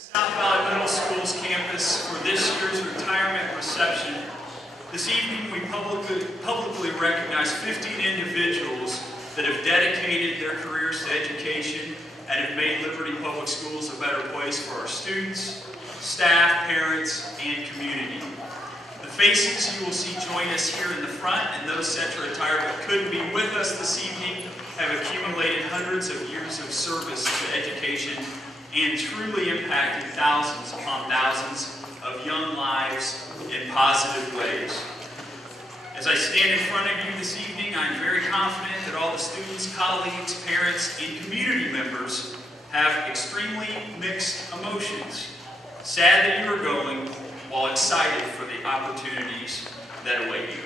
South Valley Middle School's campus for this year's retirement reception. This evening we publicly recognize 15 individuals that have dedicated their careers to education and have made Liberty Public Schools a better place for our students, staff, parents, and community. The faces you will see join us here in the front and those set to retire but couldn't be with us this evening have accumulated hundreds of years of service to education and truly impacted thousands upon thousands of young lives in positive ways. As I stand in front of you this evening, I'm very confident that all the students, colleagues, parents, and community members have extremely mixed emotions. Sad that you are going, while excited for the opportunities that await you.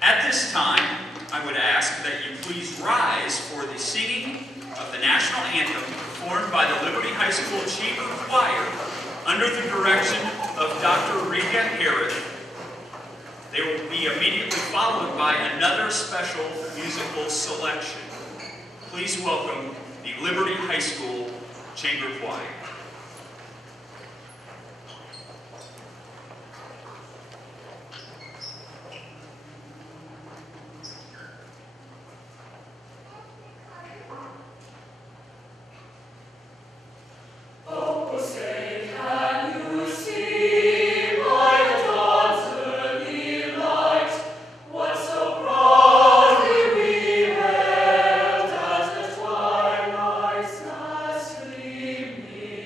At this time, I would ask that you please rise for the singing of the national anthem performed by the Liberty High School Chamber Choir under the direction of Dr. Rika Harris. They will be immediately followed by another special musical selection. Please welcome the Liberty High School Chamber Choir. Me.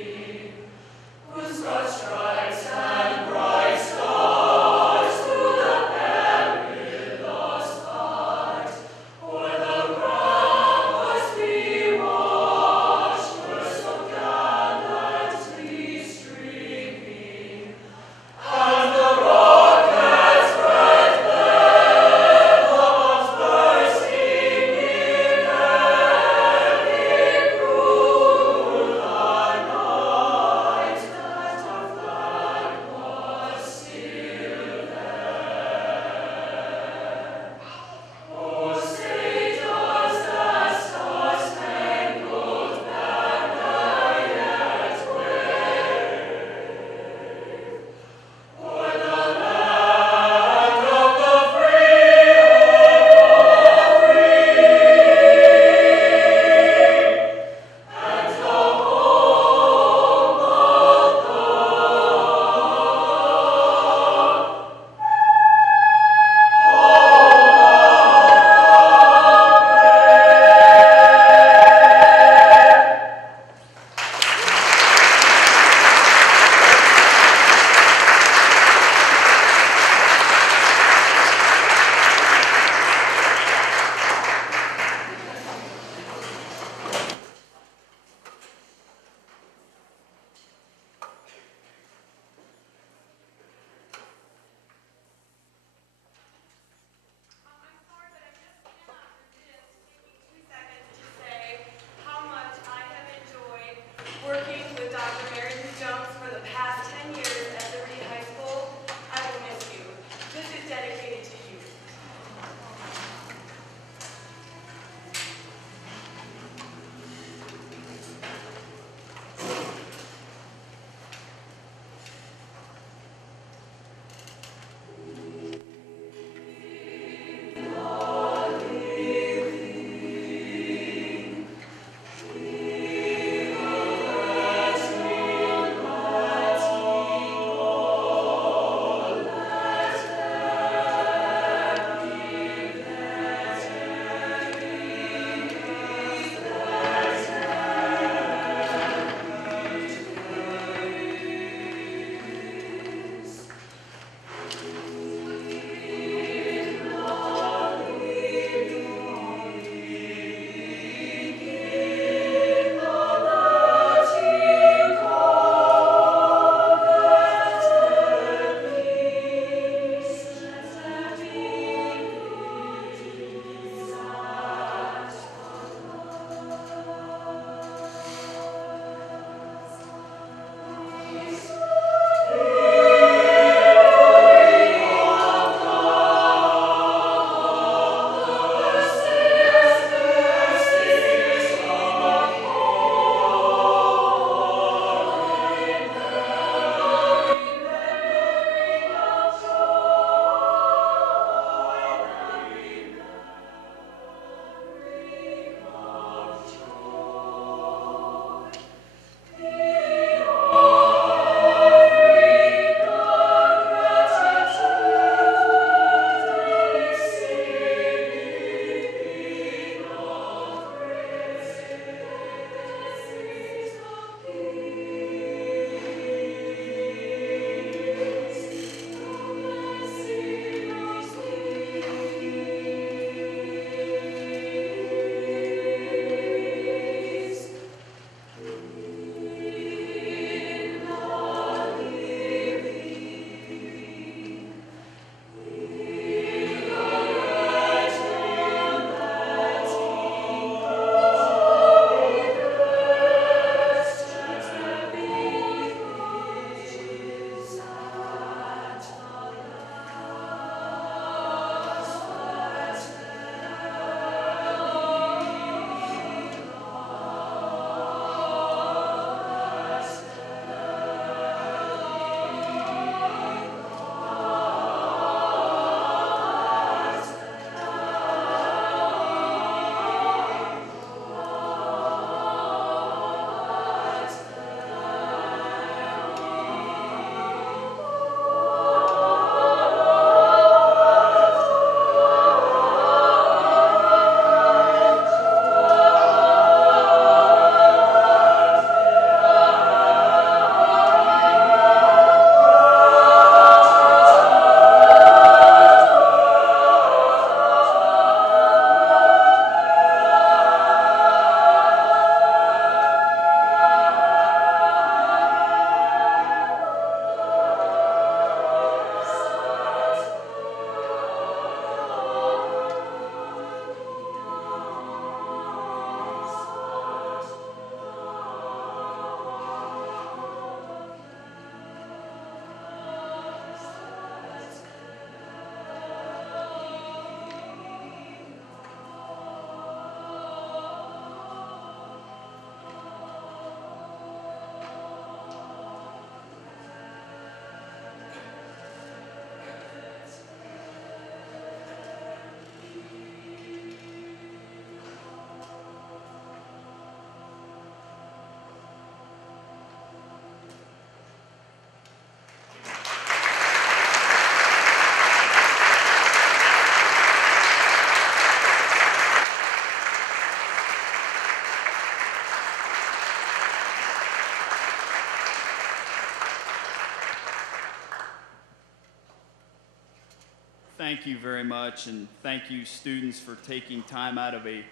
thank you very much, and thank you, students, for taking time out of a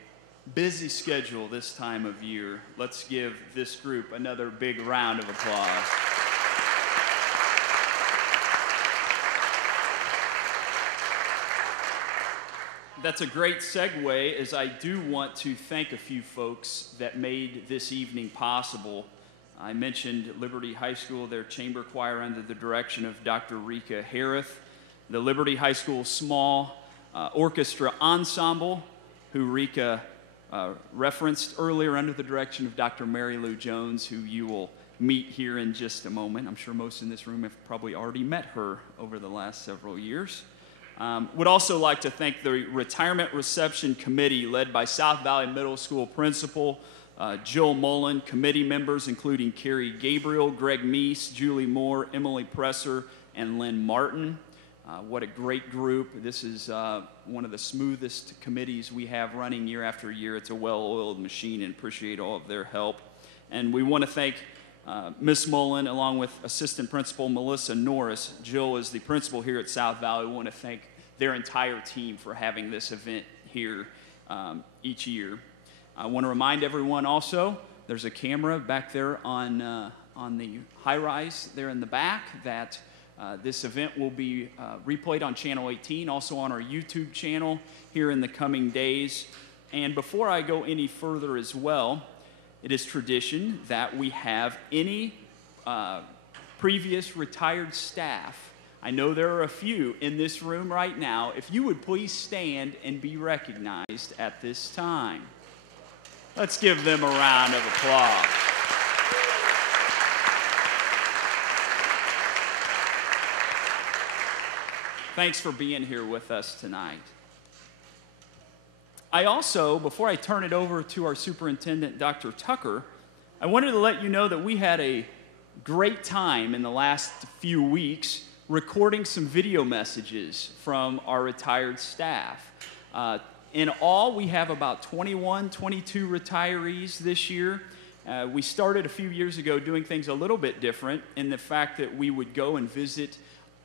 busy schedule this time of year. Let's give this group another big round of applause. That's a great segue, as I do want to thank a few folks that made this evening possible. I mentioned Liberty High School, their chamber choir under the direction of Dr. Rika Harith, the Liberty High School Small Orchestra Ensemble, who Rika referenced earlier under the direction of Dr. Mary Lou Jones, who you will meet here in just a moment. I'm sure most in this room have probably already met her over the last several years. Would also like to thank the Retirement Reception Committee led by South Valley Middle School Principal Jill Mullen, committee members including Carrie Gabriel, Greg Meese, Julie Moore, Emily Presser, and Lynn Martin. What a great group. This is one of the smoothest committees we have running year after year. It's a well-oiled machine, and appreciate all of their help. And we want to thank Ms. Mullen, along with Assistant Principal Melissa Norris. Jill is the principal here at South Valley. We want to thank their entire team for having this event here each year. I want to remind everyone also, there's a camera back there on the high-rise there in the back that this event will be replayed on Channel 18, also on our YouTube channel here in the coming days. And before I go any further as well, it is tradition that we have any previous retired staff. I know there are a few in this room right now. If you would please stand and be recognized at this time. Let's give them a round of applause. Thanks for being here with us tonight. I also, before I turn it over to our superintendent, Dr. Tucker, I wanted to let you know that we had a great time in the last few weeks recording some video messages from our retired staff. In all, we have about 21, 22 retirees this year. We started a few years ago doing things a little bit different in the fact that we would go and visit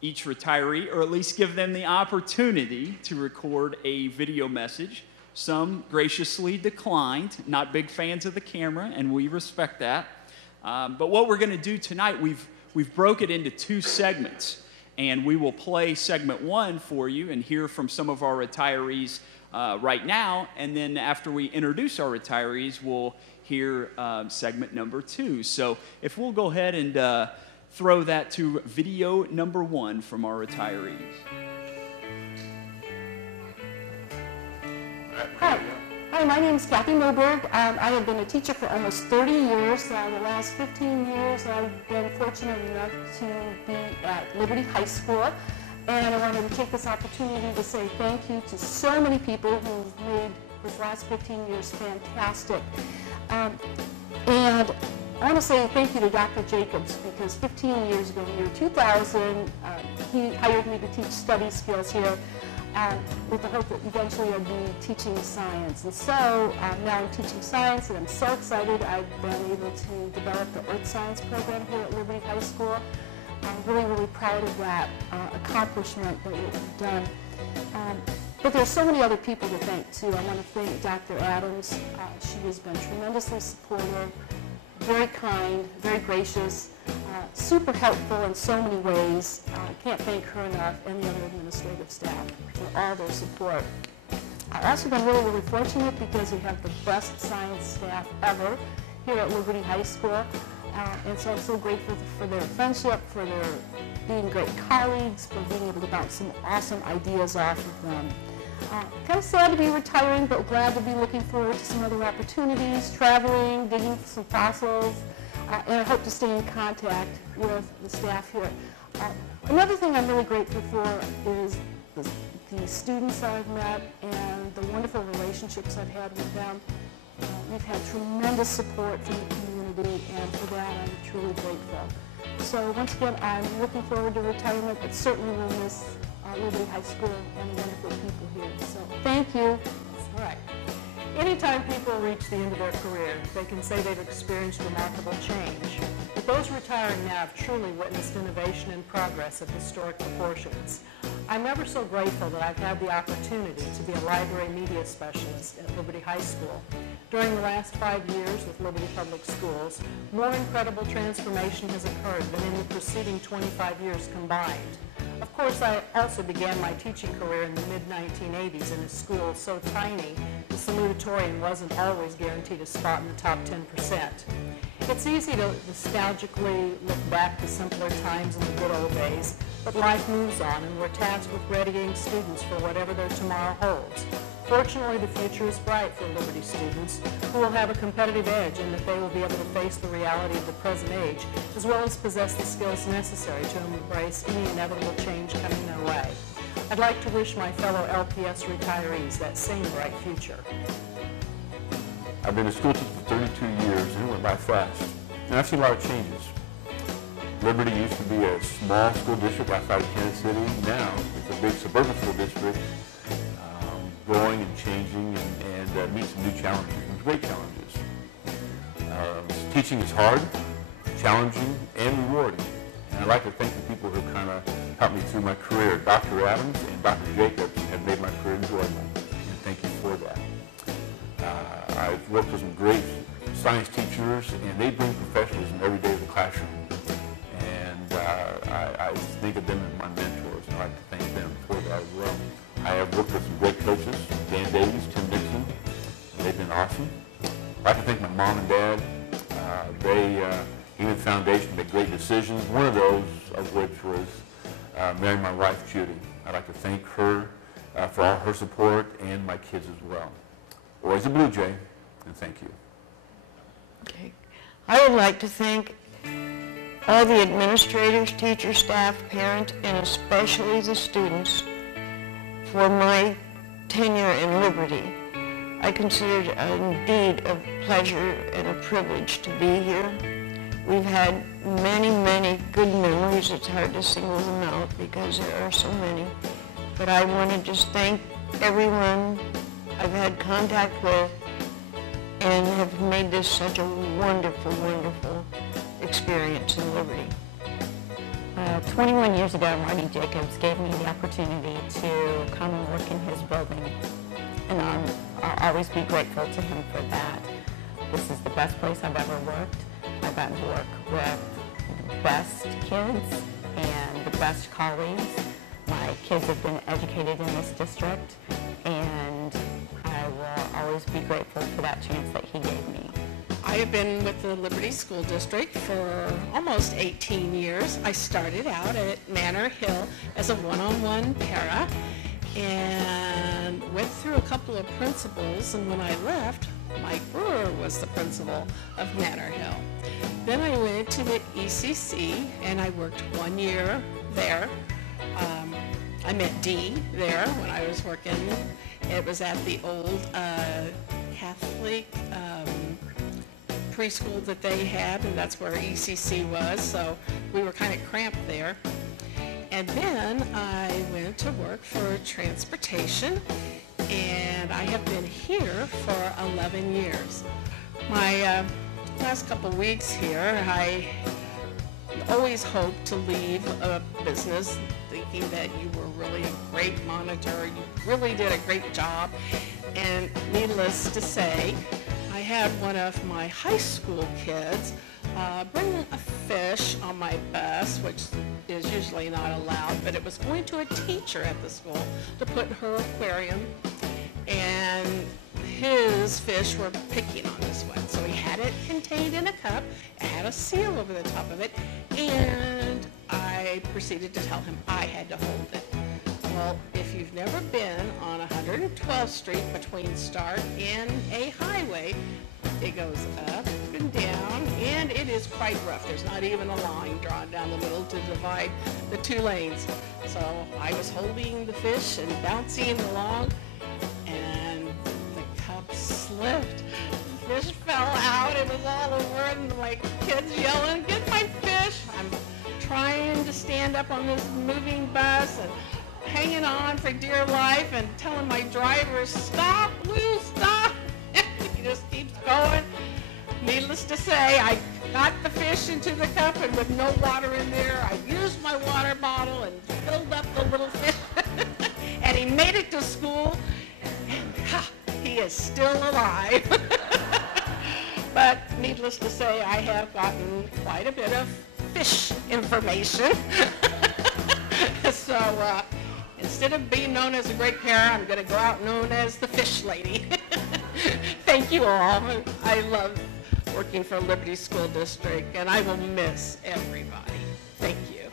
each retiree, or at least give them the opportunity to record a video message. Some graciously declined, not big fans of the camera, and we respect that. But what we're going to do tonight, we've broke it into two segments, and we will play segment one for you and hear from some of our retirees right now, and then after we introduce our retirees, we'll hear segment number two. So if we'll go ahead and throw that to video number one from our retirees. Hi, my name is Kathy Moberg. I have been a teacher for almost 30 years. The last 15 years I've been fortunate enough to be at Liberty High School. And I wanted to take this opportunity to say thank you to so many people who've made this last 15 years fantastic. And I want to say thank you to Dr. Jacobs, because 15 years ago, in the year 2000, he hired me to teach study skills here with the hope that eventually I'd be teaching science. And so now I'm teaching science, and I'm so excited I've been able to develop the Earth Science program here at Liberty High School. I'm really, really proud of that accomplishment that we've done. But there's so many other people to thank, too. I want to thank Dr. Adams. She has been tremendously supportive, very kind, very gracious, super helpful in so many ways. I can't thank her enough, and the other administrative staff for all their support. I've also been really, really fortunate because we have the best science staff ever here at Liberty High School. And so I'm so grateful for their friendship, for their being great colleagues, for being able to bounce some awesome ideas off of them. Kind of sad to be retiring, but glad to be looking forward to some other opportunities, traveling, digging for some fossils, and I hope to stay in contact with the staff here. Another thing I'm really grateful for is the students I've met and the wonderful relationships I've had with them. We've had tremendous support from the community, and for that I'm truly grateful. So once again, I'm looking forward to retirement, but certainly will miss Liberty High School and the wonderful people here. So thank you. That's right. Anytime people reach the end of their career, they can say they've experienced remarkable change. but those retiring now have truly witnessed innovation and progress of historic proportions. I'm ever so grateful that I've had the opportunity to be a library media specialist at Liberty High School. During the last 5 years with Liberty Public Schools, more incredible transformation has occurred than in the preceding 25 years combined. Of course, I also began my teaching career in the mid-1980s in a school so tiny the salutatorian wasn't always guaranteed a spot in the top 10%. It's easy to nostalgically look back to simpler times in the good old days, but life moves on and we're tasked with readying students for whatever their tomorrow holds. Fortunately, the future is bright for Liberty students who will have a competitive edge in that they will be able to face the reality of the present age as well as possess the skills necessary to embrace any inevitable change coming their way. I'd like to wish my fellow LPS retirees that same bright future. I've been a school teacher for 32 years and it went by fast. And I've seen a lot of changes. Liberty used to be a small school district outside of Kansas City. Now it's a big suburban school district, growing and changing and meet some new challenges, some great challenges. Teaching is hard, challenging, and rewarding. And I'd like to thank the people who kind of helped me through my career. Dr. Adams and Dr. Jacobs have made my career enjoyable, and thank you for that. I've worked with some great science teachers, and they bring professionalism every day to the classroom. And I think of them as my mentors, and I'd like to thank them for that as well. I have worked with some great coaches, Dan Davies, Tim Dixon, and they've been awesome. I'd like to thank my mom and dad. Even the foundation made great decisions, one of those of which was marrying my wife, Judy. I'd like to thank her for all her support and my kids as well. Always a Blue Jay, and thank you. Okay. I would like to thank all the administrators, teachers, staff, parents, and especially the students for my tenure in Liberty. I consider it indeed a pleasure and a privilege to be here. We've had many, many good memories. It's hard to single them out because there are so many. But I want to just thank everyone I've had contact with and have made this such a wonderful, wonderful experience in Liberty. 21 years ago, Marty Jacobs gave me the opportunity to come and work in his building, and I'll always be grateful to him for that. This is the best place I've ever worked. I've gotten to work with the best kids and the best colleagues. My kids have been educated in this district, and I will always be grateful for that chance that he gave me. I have been with the Liberty School District for almost 18 years. I started out at Manor Hill as a one-on-one para and went through a couple of principals, and when I left, Mike Brewer was the principal of Manor Hill. Then I went to the ECC and I worked 1 year there. I met Dee there when I was working. It was at the old Catholic preschool that they had, and that's where ECC was, so we were kind of cramped there. And then I went to work for transportation, and I have been here for 11 years. My last couple weeks here, I always hoped to leave a business thinking that you were really a great monitor, you really did a great job, and needless to say, I had one of my high school kids bring a fish on my bus, which is usually not allowed, but it was going to a teacher at the school to put in her aquarium, and his fish were picking on this one. So he had it contained in a cup, it had a seal over the top of it, and I proceeded to tell him I had to hold it. Well, if you've never been on 112th Street between Stark and a highway, it goes up and down, and it is quite rough. There's not even a line drawn down the middle to divide the two lanes. So I was holding the fish and bouncing along, and the cup slipped. The fish fell out. It was all over, and my kids yelling, "Get my fish!" I'm trying to stand up on this moving bus and hanging on for dear life and telling my driver, "Stop, Lou, stop." He just keeps going. Needless to say, I got the fish into the cup, and with no water in there, I used my water bottle and filled up the little fish. And he made it to school, and he is still alive. But needless to say, I have gotten quite a bit of fish information. So instead of being known as a great parent, I'm going to go out known as the fish lady. Thank you all. I love working for Liberty School District, and I will miss everybody. Thank you.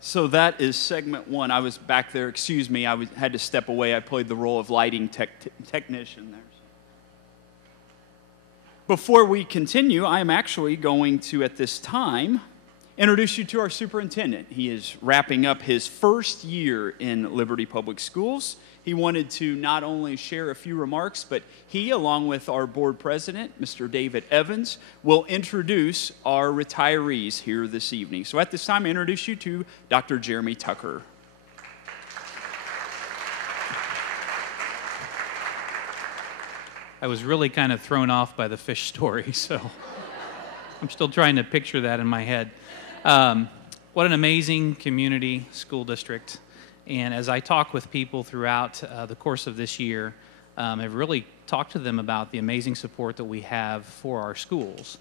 So that is segment one. I was back there, excuse me, had to step away. I played the role of lighting technician there. Before we continue, I am actually going to, at this time, introduce you to our superintendent. He is wrapping up his first year in Liberty Public Schools. He wanted to not only share a few remarks, but he, along with our board president, Mr. David Evans, will introduce our retirees here this evening. So at this time, I introduce you to Dr. Jeremy Tucker. I was really kind of thrown off by the fish story, so I'm still trying to picture that in my head. What an amazing community school district. And as I talk with people throughout the course of this year, I've really talked to them about the amazing support that we have for our schools,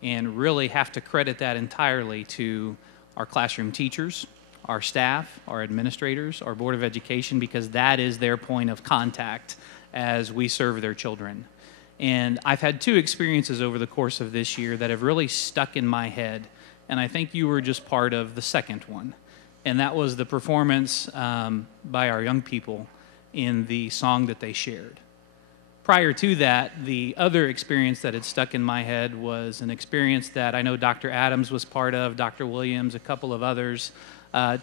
and really have to credit that entirely to our classroom teachers, our staff, our administrators, our Board of Education, because that is their point of contact as we serve their children. And I've had two experiences over the course of this year that have really stuck in my head, and I think you were just part of the second one. And that was the performance by our young people in the song that they shared. Prior to that, the other experience that had stuck in my head was an experience that I know Dr. Adams was part of, Dr. Williams, a couple of others.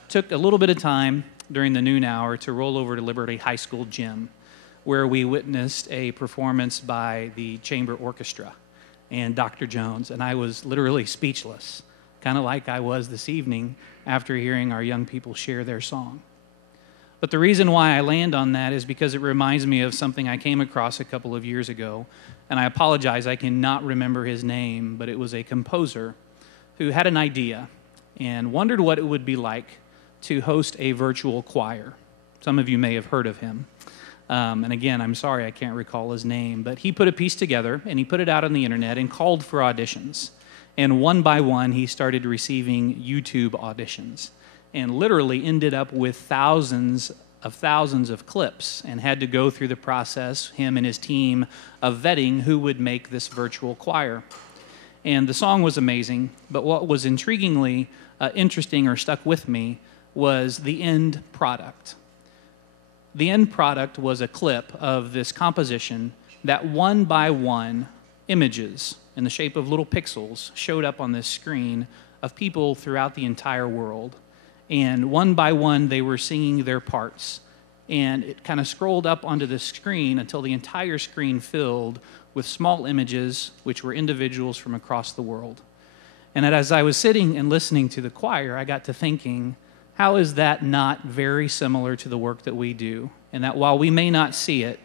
Took a little bit of time during the noon hour to roll over to Liberty High School gym, where we witnessed a performance by the chamber orchestra and Dr. Jones, and I was literally speechless, kind of like I was this evening after hearing our young people share their song. But the reason why I land on that is because it reminds me of something I came across a couple of years ago, and I apologize, I cannot remember his name, but it was a composer who had an idea and wondered what it would be like to host a virtual choir. Some of you may have heard of him. And again, I'm sorry I can't recall his name, but he put a piece together and he put it out on the internet and called for auditions. And one by one, he started receiving YouTube auditions and literally ended up with thousands of clips and had to go through the process, him and his team, of vetting who would make this virtual choir. And the song was amazing, but what was intriguingly interesting or stuck with me was the end product. The end product was a clip of this composition that one by one images in the shape of little pixels showed up on this screen of people throughout the entire world. And one by one, they were singing their parts. And it kind of scrolled up onto the screen until the entire screen filled with small images, which were individuals from across the world. And as I was sitting and listening to the choir, I got to thinking, how is that not very similar to the work that we do? And that while we may not see it,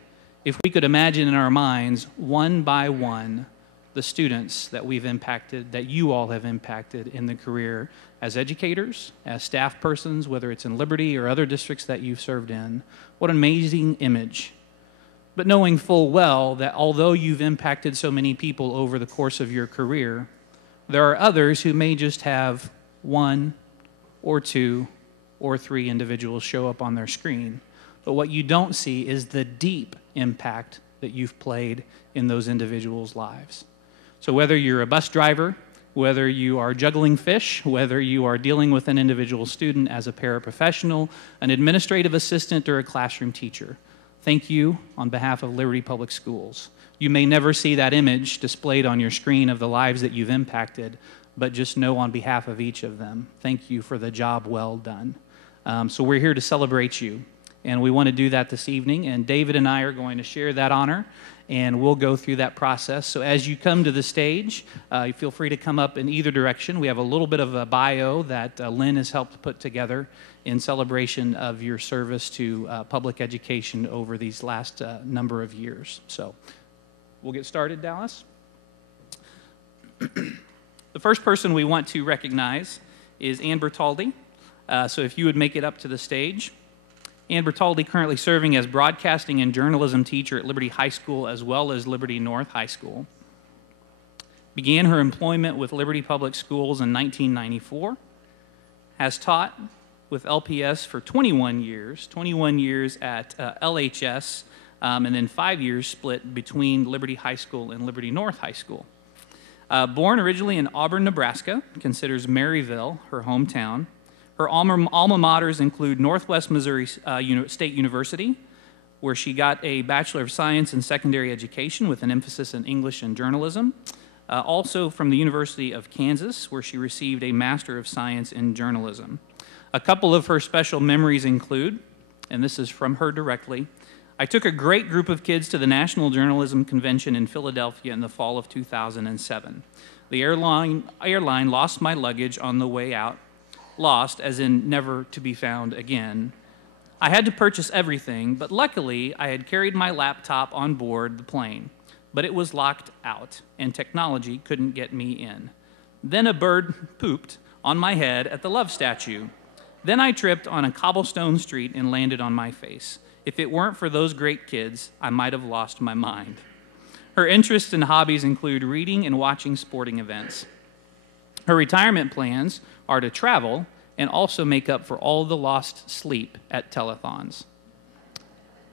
if we could imagine in our minds, one by one, the students that we've impacted, that you all have impacted in the career as educators, as staff persons, whether it's in Liberty or other districts that you've served in, what an amazing image. But knowing full well that although you've impacted so many people over the course of your career, there are others who may just have one or two or three individuals show up on their screen. But what you don't see is the deep impact that you've played in those individuals' lives. So whether you're a bus driver, whether you are juggling fish, whether you are dealing with an individual student as a paraprofessional, an administrative assistant, or a classroom teacher, thank you on behalf of Liberty Public Schools. You may never see that image displayed on your screen of the lives that you've impacted, but just know on behalf of each of them, thank you for the job well done. So we're here to celebrate you, and we want to do that this evening, and David and I are going to share that honor, and we'll go through that process. So as you come to the stage, you feel free to come up in either direction. We have a little bit of a bio that Lynn has helped put together, in celebration of your service to public education over these last number of years. So we'll get started, Dallas. The first person we want to recognize is Ann Bertaldi. So if you would make it up to the stage. Ann Bertaldi currently serving as broadcasting and journalism teacher at Liberty High School as well as Liberty North High School. Began her employment with Liberty Public Schools in 1994. Has taught with LPS for 21 years at LHS, and then 5 years split between Liberty High School and Liberty North High School. Born originally in Auburn, Nebraska, considers Maryville her hometown. Her alma maters include Northwest Missouri State University, where she got a Bachelor of Science in Secondary Education with an emphasis in English and journalism. Also from the University of Kansas, where she received a Master of Science in Journalism. A couple of her special memories include, and this is from her directly, I took a great group of kids to the National Journalism Convention in Philadelphia in the fall of 2007. The airline lost my luggage on the way out, lost as in never to be found again. I had to purchase everything, but luckily I had carried my laptop on board the plane, but it was locked out and technology couldn't get me in. Then a bird pooped on my head at the Love statue. Then I tripped on a cobblestone street and landed on my face. If it weren't for those great kids, I might have lost my mind. Her interests and hobbies include reading and watching sporting events. Her retirement plans are to travel and also make up for all the lost sleep at telethons.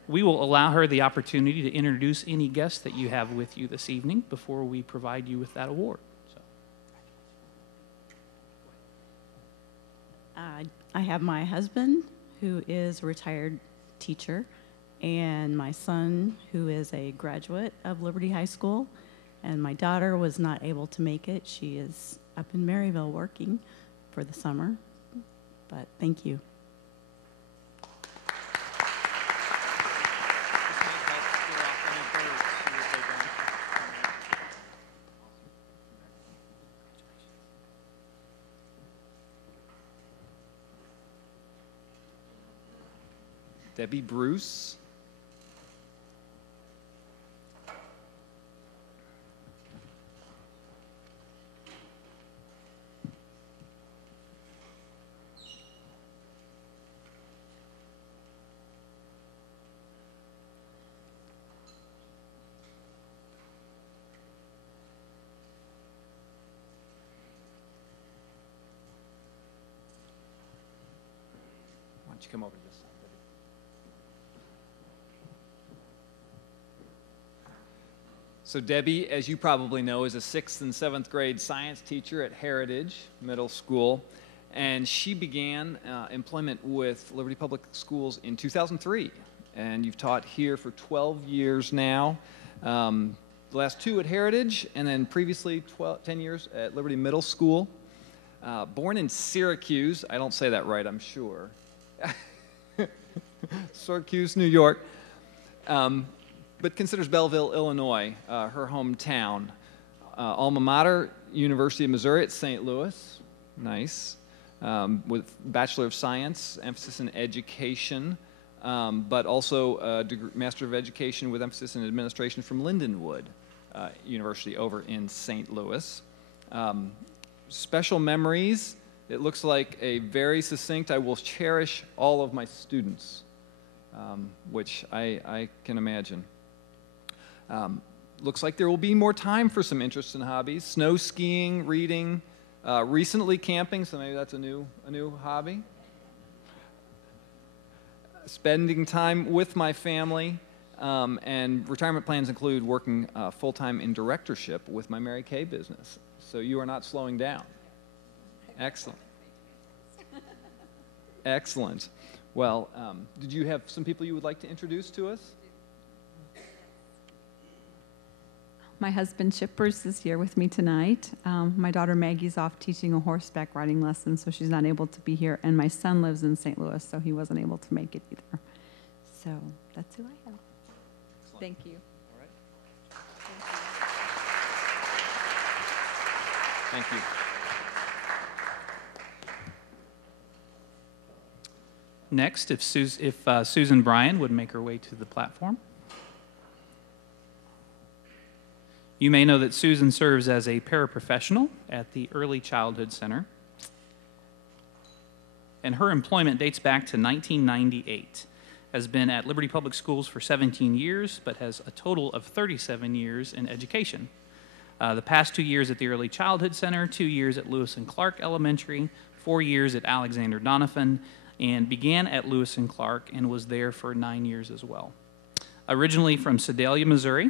We will allow her the opportunity to introduce any guests that you have with you this evening before we provide you with that award. I have my husband, who is a retired teacher, and my son, who is a graduate of Liberty High School, and my daughter was not able to make it. She is up in Maryville working for the summer, but thank you. Debbie Bruce. Why don't you come over to this side, Debbie? So Debbie, as you probably know, is a 6th and 7th grade science teacher at Heritage Middle School, and she began employment with Liberty Public Schools in 2003, and you've taught here for 12 years now, the last 2 at Heritage, and then previously 10 years at Liberty Middle School. Born in Syracuse, I don't say that right, I'm sure. Syracuse, New York. But considers Belleville, Illinois, her hometown. Alma mater, University of Missouri at St. Louis, nice, with Bachelor of Science, emphasis in education, but also a Master of Education with emphasis in administration from Lindenwood University over in St. Louis. Special memories, it looks like a very succinct, I will cherish all of my students, which I can imagine. Looks like there will be more time for some interests and hobbies. Snow skiing, reading, recently camping, so maybe that's a new hobby. Spending time with my family, and retirement plans include working full-time in directorship with my Mary Kay business. So you are not slowing down. Excellent. Excellent. Well, did you have some people you would like to introduce to us? My husband Chip Bruce is here with me tonight. My daughter Maggie's off teaching a horseback riding lesson, so she's not able to be here. And my son lives in St. Louis, so he wasn't able to make it either. So that's who I am. Excellent. Thank you. All right. Thank you. Next, if Susan Bryan would make her way to the platform. You may know that Susan serves as a paraprofessional at the Early Childhood Center, and her employment dates back to 1998. Has been at Liberty Public Schools for 17 years, but has a total of 37 years in education. The past 2 years at the Early Childhood Center, 2 years at Lewis and Clark Elementary, 4 years at Alexander Donovan, and began at Lewis and Clark and was there for 9 years as well. Originally from Sedalia, Missouri,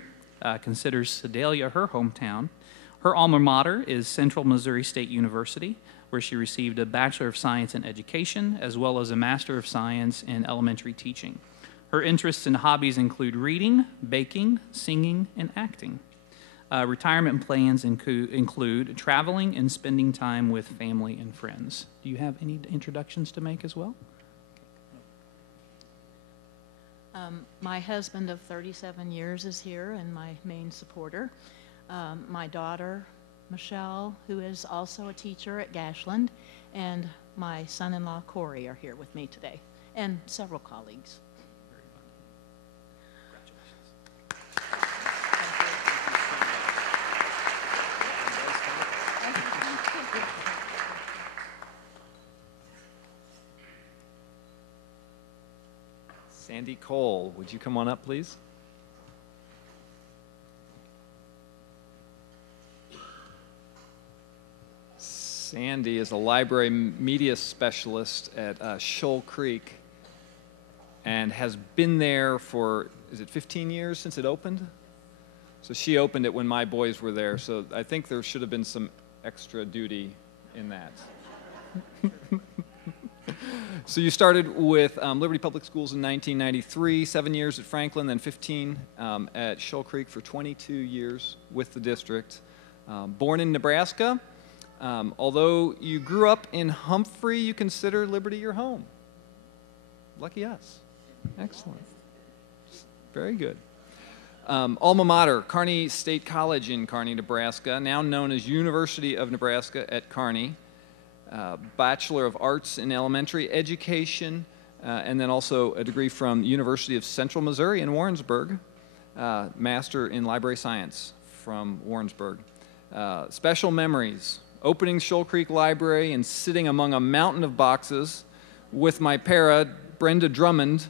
considers Sedalia her hometown. Her alma mater is Central Missouri State University, where she received a Bachelor of Science in Education as well as a Master of Science in Elementary Teaching. Her interests and hobbies include reading, baking, singing, and acting. Retirement plans include traveling and spending time with family and friends. Do you have any introductions to make as well? My husband of 37 years is here and my main supporter. My daughter, Michelle, who is also a teacher at Gashland, and my son-in-law, Corey, are here with me today, and several colleagues. Sandy Cole, would you come on up, please? Sandy is a library media specialist at Shoal Creek and has been there for, is it 15 years since it opened? So she opened it when my boys were there, so I think there should have been some extra duty in that. So you started with Liberty Public Schools in 1993, 7 years at Franklin, then 15 at Shoal Creek for 22 years with the district. Born in Nebraska, although you grew up in Humphrey, you consider Liberty your home. Lucky us. Excellent. Very good. Alma mater, Kearney State College in Kearney, Nebraska, now known as University of Nebraska at Kearney. Bachelor of Arts in Elementary Education, and then also a degree from University of Central Missouri in Warrensburg, Master in Library Science from Warrensburg. Special memories, opening Shoal Creek Library and sitting among a mountain of boxes with my para, Brenda Drummond,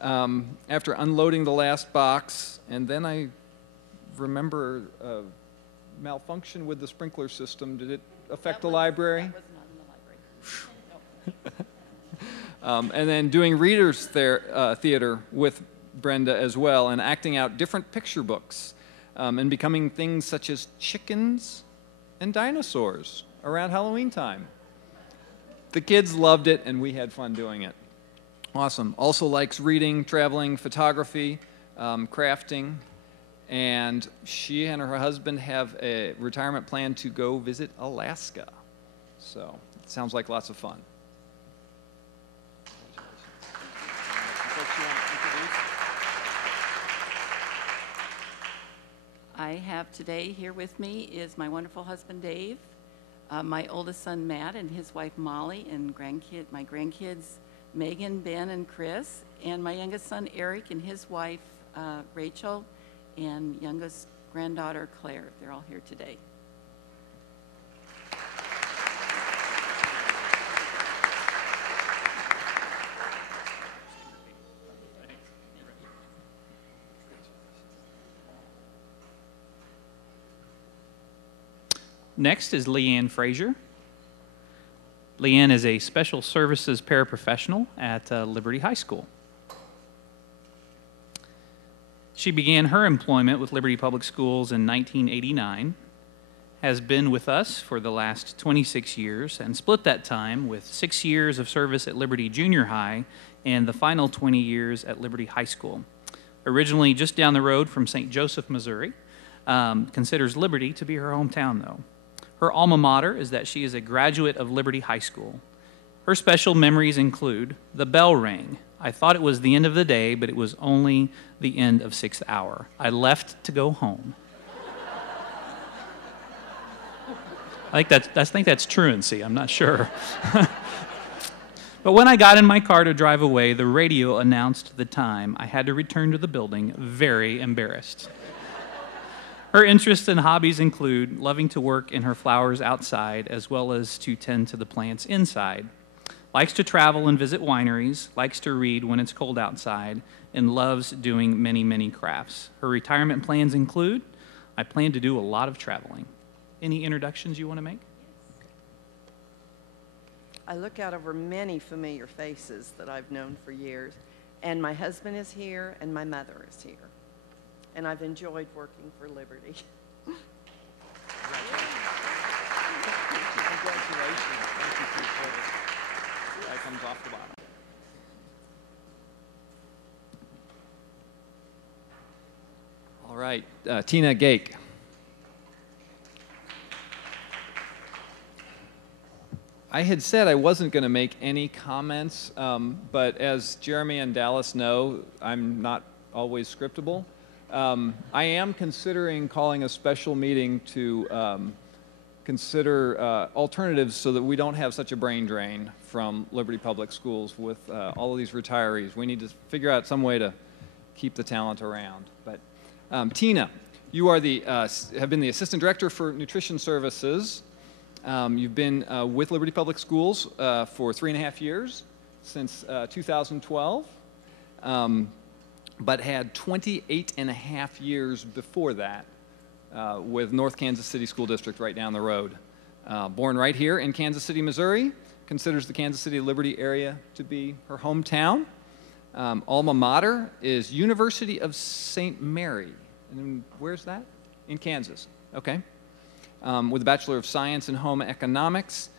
after unloading the last box, and then I remember a malfunction with the sprinkler system. Did it affect the library? And then doing readers theater with Brenda as well, and acting out different picture books, and becoming things such as chickens and dinosaurs around Halloween time. The kids loved it, and we had fun doing it. Awesome. Also likes reading, traveling, photography, crafting, and she and her husband have a retirement plan to go visit Alaska. So it sounds like lots of fun. I have today here with me is my wonderful husband Dave, my oldest son Matt and his wife Molly, and my grandkids Megan, Ben, and Chris, and my youngest son Eric and his wife Rachel, and youngest granddaughter Claire. They're all here today. Next is Leanne Frazier. Leanne is a special services paraprofessional at Liberty High School. She began her employment with Liberty Public Schools in 1989, has been with us for the last 26 years, and split that time with 6 years of service at Liberty Junior High and the final 20 years at Liberty High School. Originally just down the road from St. Joseph, Missouri, considers Liberty to be her hometown, though. Her alma mater is that she is a graduate of Liberty High School. Her special memories include the bell rang. I thought it was the end of the day, but it was only the end of 6th hour. I left to go home. I think that's truancy. I'm not sure. But when I got in my car to drive away, the radio announced the time. I had to return to the building, very embarrassed. Her interests and hobbies include loving to work in her flowers outside as well as to tend to the plants inside. Likes to travel and visit wineries, likes to read when it's cold outside, and loves doing many, many crafts. Her retirement plans include, I plan to do a lot of traveling. Any introductions you want to make? I look out over many familiar faces that I've known for years, and my husband is here and my mother is here. And I've enjoyed working for Liberty. Congratulations. Thank you for your service. That comes off the bottom. All right, Tina Gake. I had said I wasn't going to make any comments, but as Jeremy and Dallas know, I'm not always scriptable. I am considering calling a special meeting to consider alternatives so that we don't have such a brain drain from Liberty Public Schools with all of these retirees. We need to figure out some way to keep the talent around. But Tina, you are have been the Assistant Director for Nutrition Services. You've been with Liberty Public Schools for 3.5 years, since 2012, but had 28.5 years before that with North Kansas City School District right down the road. Born right here in Kansas City, Missouri, considers the Kansas City Liberty area to be her hometown. Alma mater is University of St. Mary. And where's that? In Kansas. Okay. With a Bachelor of Science in Home Economics.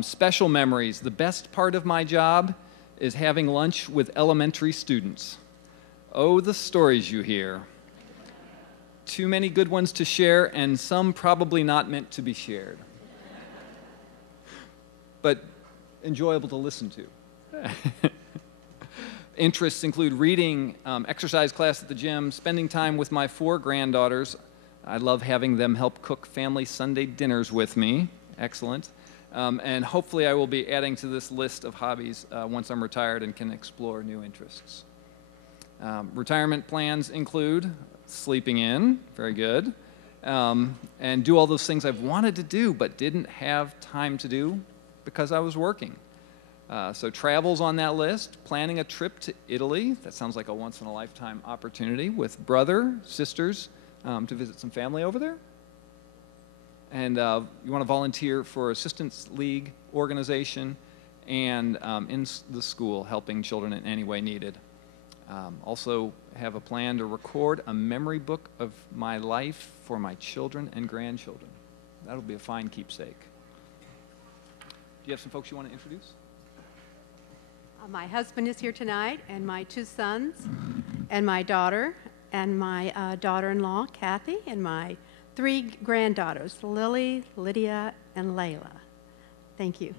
Special memories. The best part of my job is having lunch with elementary students. Oh, the stories you hear. Too many good ones to share, and some probably not meant to be shared. But enjoyable to listen to. Interests include reading, exercise class at the gym, spending time with my 4 granddaughters. I love having them help cook family Sunday dinners with me. Excellent. And hopefully I will be adding to this list of hobbies once I'm retired and can explore new interests. Retirement plans include sleeping in, very good, and do all those things I've wanted to do but didn't have time to do because I was working. So travel's on that list, planning a trip to Italy. That sounds like a once-in-a-lifetime opportunity with brother, sisters, to visit some family over there. And you want to volunteer for Assistance League organization and in the school, helping children in any way needed. Also have a plan to record a memory book of my life for my children and grandchildren. That'll be a fine keepsake. Do you have some folks you want to introduce? My husband is here tonight, and my 2 sons, and my daughter, and my daughter-in-law, Kathy, and my 3 granddaughters, Lily, Lydia, and Layla. Thank you.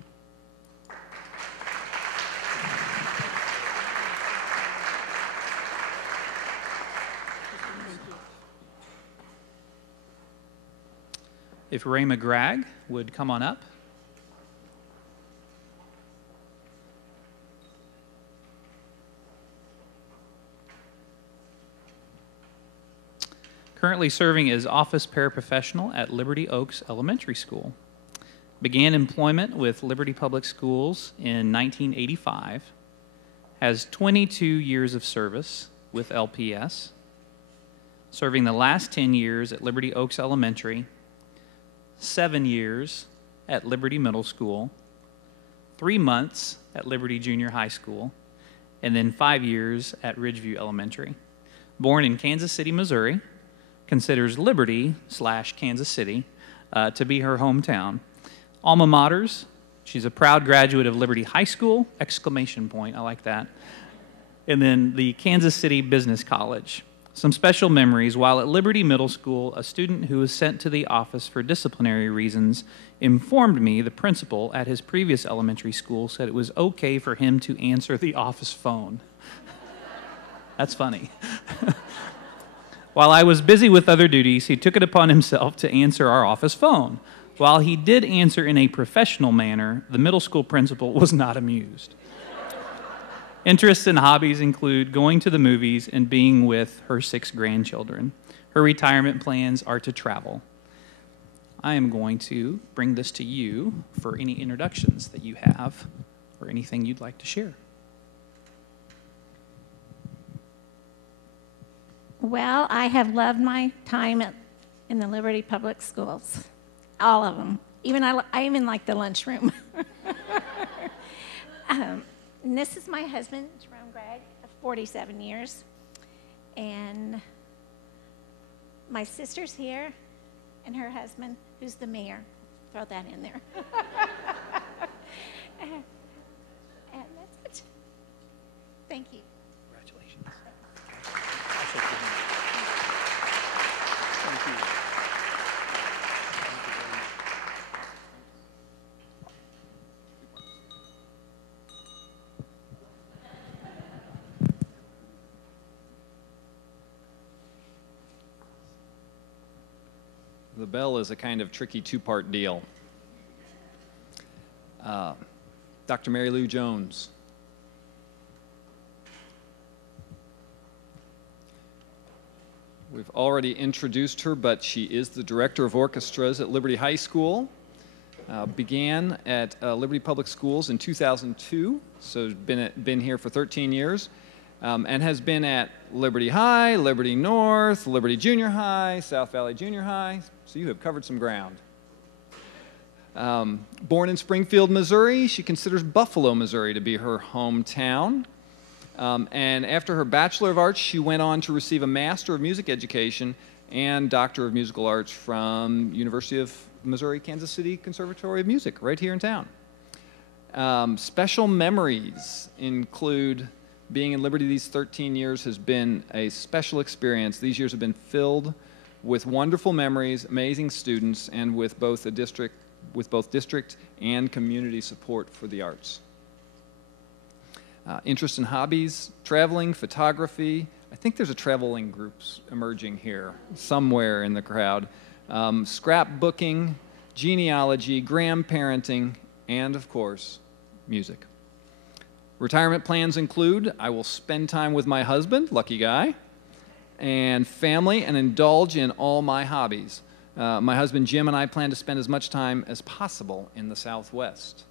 If Ray McGragg would come on up. Currently serving as office paraprofessional at Liberty Oaks Elementary School. Began employment with Liberty Public Schools in 1985. Has 22 years of service with LPS. Serving the last 10 years at Liberty Oaks Elementary. 7 years at Liberty Middle School. 3 months at Liberty Junior High School. And then 5 years at Ridgeview Elementary. Born in Kansas City, Missouri. Considers Liberty/Kansas City to be her hometown. Alma maters, she's a proud graduate of Liberty High School, exclamation point, I like that. And then the Kansas City Business College. Some special memories. While at Liberty Middle School, a student who was sent to the office for disciplinary reasons informed me the principal at his previous elementary school said it was okay for him to answer the office phone. That's funny. While I was busy with other duties, he took it upon himself to answer our office phone. While he did answer in a professional manner, the middle school principal was not amused. Interests and hobbies include going to the movies and being with her 6 grandchildren. Her retirement plans are to travel. I am going to bring this to you for any introductions that you have or anything you'd like to share. Well, I have loved my time in the Liberty Public Schools, all of them. I even like the lunchroom. And this is my husband, Jerome Gregg, of 47 years. And my sister's here, and her husband, who's the mayor. Throw that in there. And that's it. Thank you. Congratulations. Thank you. The bell is a kind of tricky 2-part deal. Dr. Mary Lou Jones. We've already introduced her, but she is the director of orchestras at Liberty High School. Began at Liberty Public Schools in 2002, so been here for 13 years. And has been at Liberty High, Liberty North, Liberty Junior High, South Valley Junior High, so you have covered some ground. Born in Springfield, Missouri, she considers Buffalo, Missouri to be her hometown. And after her Bachelor of Arts, she went on to receive a Master of Music Education and Doctor of Musical Arts from University of Missouri, Kansas City Conservatory of Music, right here in town. Special memories include being in Liberty these 13 years has been a special experience. These years have been filled with wonderful memories, amazing students, and with both district and community support for the arts. Interest in hobbies, traveling, photography. I think there's a traveling group emerging here somewhere in the crowd. Scrapbooking, genealogy, grandparenting, and of course, music. Retirement plans include, I will spend time with my husband, lucky guy, and family, and indulge in all my hobbies. My husband Jim and I plan to spend as much time as possible in the Southwest,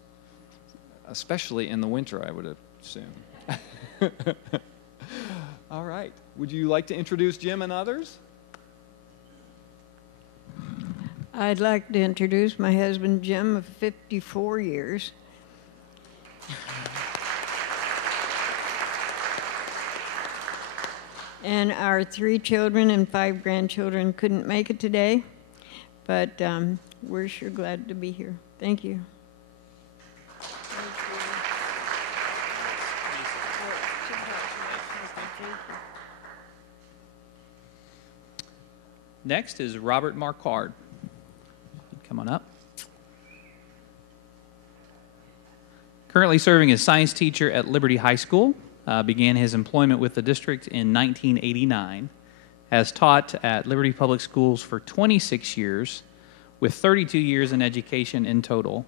especially in the winter, I would assume. All right. Would you like to introduce Jim and others? I'd like to introduce my husband Jim of 54 years. And our 3 children and 5 grandchildren couldn't make it today, but we're sure glad to be here. Thank you. Next is Robert Marquard. Come on up. Currently serving as science teacher at Liberty High School. Began his employment with the district in 1989. Has taught at Liberty Public Schools for 26 years, with 32 years in education in total.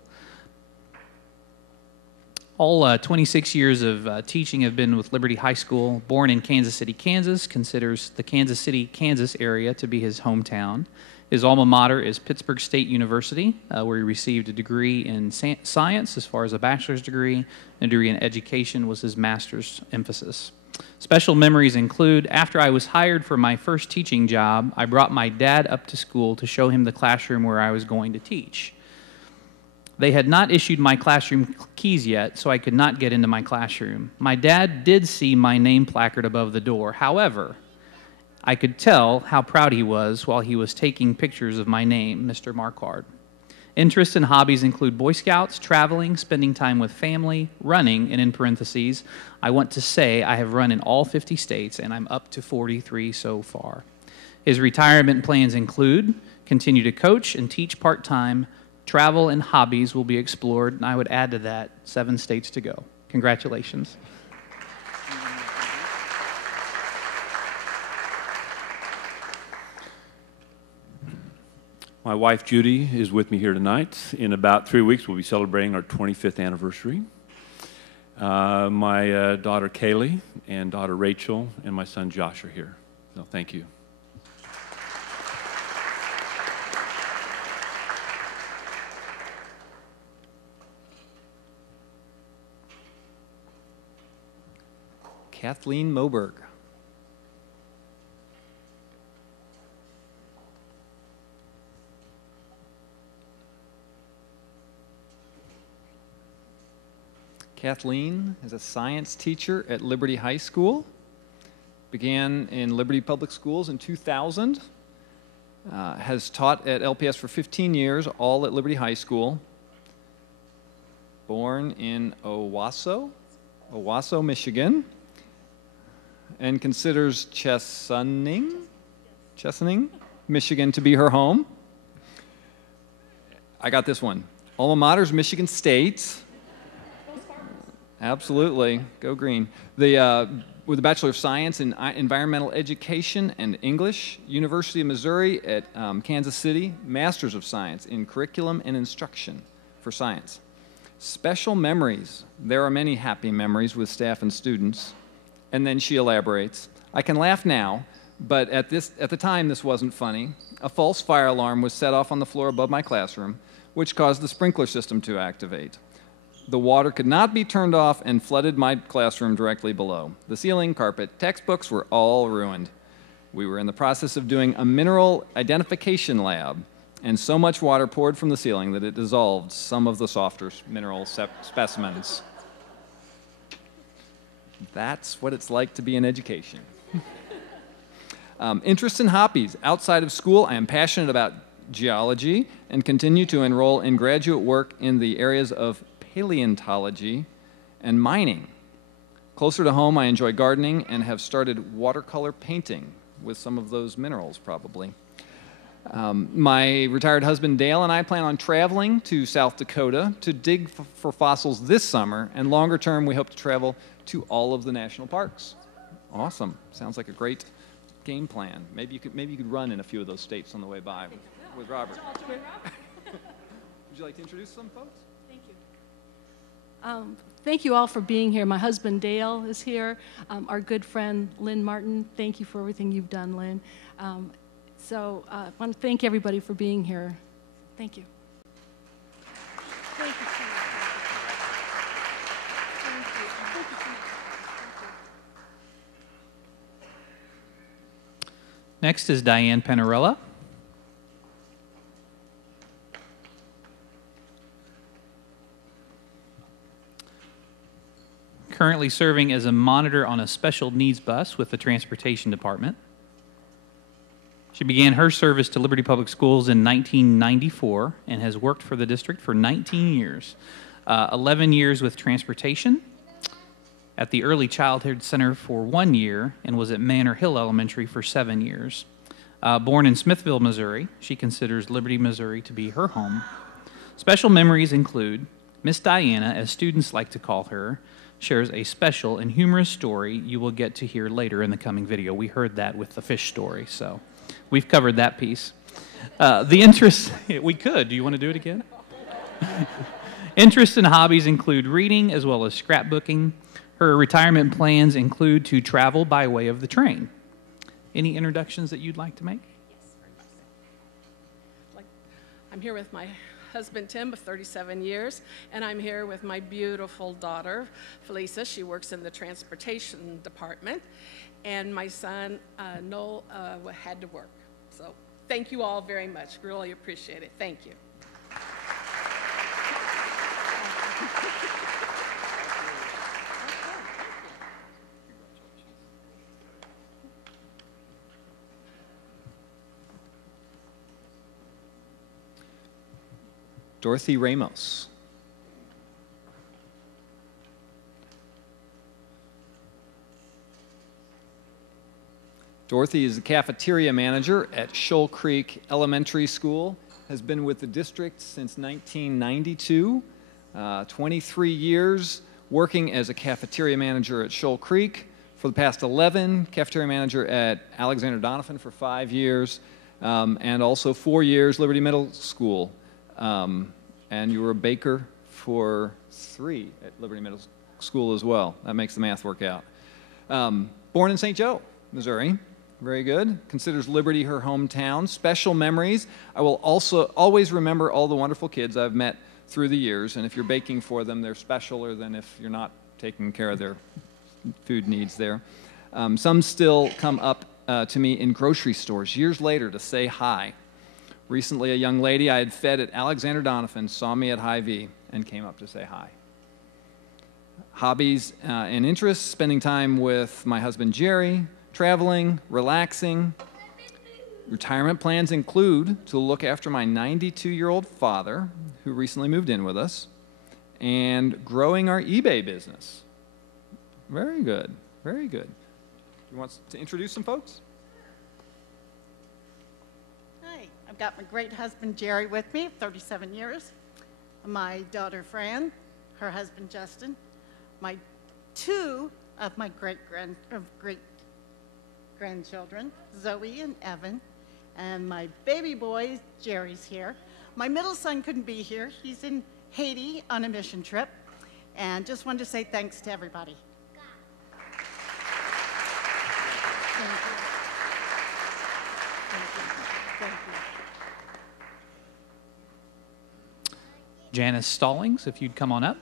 All 26 years of teaching have been with Liberty High School. Born in Kansas City, Kansas, considers the Kansas City, Kansas area to be his hometown. His alma mater is Pittsburgh State University, where he received a degree in science as far as a bachelor's degree, and a degree in education was his master's emphasis. Special memories include, after I was hired for my first teaching job, I brought my dad up to school to show him the classroom where I was going to teach. They had not issued my classroom keys yet, so I could not get into my classroom. My dad did see my name placard above the door. However, I could tell how proud he was while he was taking pictures of my name, Mr. Marquard. Interests and hobbies include Boy Scouts, traveling, spending time with family, running, and in parentheses, I want to say I have run in all 50 states, and I'm up to 43 so far. His retirement plans include continue to coach and teach part-time, travel and hobbies will be explored, and I would add to that 7 states to go. Congratulations. My wife, Judy, is with me here tonight. In about 3 weeks, we'll be celebrating our 25th anniversary. My daughter Kaylee and daughter Rachel and my son Josh are here. So thank you. Kathleen Moberg. Kathleen is a science teacher at Liberty High School. Began in Liberty Public Schools in 2000. Has taught at LPS for 15 years, all at Liberty High School. Born in Owasso, Michigan. And considers Chesaning, Michigan to be her home. I got this one. Alma mater's Michigan State. Absolutely, go green. With a Bachelor of Science in Environmental Education and English, University of Missouri at Kansas City, Masters of Science in Curriculum and Instruction for Science. Special memories. There are many happy memories with staff and students. And then she elaborates, I can laugh now, but at the time this wasn't funny. A false fire alarm was set off on the floor above my classroom, which caused the sprinkler system to activate. The water could not be turned off and flooded my classroom directly below. The ceiling, carpet, textbooks were all ruined. We were in the process of doing a mineral identification lab, and so much water poured from the ceiling that it dissolved some of the softer mineral specimens. That's what it's like to be in education. Interests and hobbies. Outside of school, I am passionate about geology and continue to enroll in graduate work in the areas of paleontology and mining. Closer to home, I enjoy gardening and have started watercolor painting with some of those minerals, probably. My retired husband Dale and I plan on traveling to South Dakota to dig for fossils this summer, and longer term we hope to travel to all of the national parks. Awesome. Sounds like a great game plan. Maybe you could run in a few of those states on the way by with Robert. Would you like to introduce some folks? Thank you. Thank you all for being here. My husband Dale is here. Our good friend Lynn Martin, thank you for everything you've done, Lynn. I want to thank everybody for being here. Thank you. Thank you so much. Next is Diane Panarella. Currently serving as a monitor on a special needs bus with the Transportation Department. She began her service to Liberty Public Schools in 1994 and has worked for the district for 19 years. 11 years with Transportation, at the Early Childhood Center for 1 year, and was at Manor Hill Elementary for 7 years. Born in Smithville, Missouri, she considers Liberty, Missouri to be her home. Special memories include Miss Diana, as students like to call her, shares a special and humorous story you will get to hear later in the coming video. We heard that with the fish story, so we've covered that piece. The interests, we could. Do you want to do it again? Interests and hobbies include reading as well as scrapbooking. Her retirement plans include to travel by way of the train. Any introductions that you'd like to make? Yes, very much. I'm here with my husband Tim of 37 years, and I'm here with my beautiful daughter Felisa. She works in the Transportation Department, and my son Noel had to work. So thank you all very much. Really appreciate it. Thank you. Dorothy Ramos. Dorothy is the cafeteria manager at Shoal Creek Elementary School, has been with the district since 1992, 23 years working as a cafeteria manager at Shoal Creek. For the past 11, cafeteria manager at Alexander Donovan for 5 years, and also 4 years Liberty Middle School. And you were a baker for 3 at Liberty Middle School. school as well. That makes the math work out. Born in St. Joe, Missouri. Very good. Considers Liberty her hometown. Special memories. I will also always remember all the wonderful kids I've met through the years, and if you're baking for them, they're specialer than if you're not taking care of their food needs there. Some still come up to me in grocery stores years later to say hi. Recently, a young lady I had fed at Alexander Donovan saw me at Hy-Vee and came up to say hi. Hobbies and interests, spending time with my husband Jerry, traveling, relaxing. Retirement plans include to look after my 92-year-old father, who recently moved in with us, and growing our eBay business. Very good, very good. You want to introduce some folks? Hi, I've got my great husband Jerry with me, 37 years. My daughter Fran, her husband Justin, two of my great grandchildren, Zoe and Evan, and my baby boy, Jerry's here. My middle son couldn't be here. He's in Haiti on a mission trip, and just wanted to say thanks to everybody. Thank you. Thank you. Janice Stallings, if you'd come on up.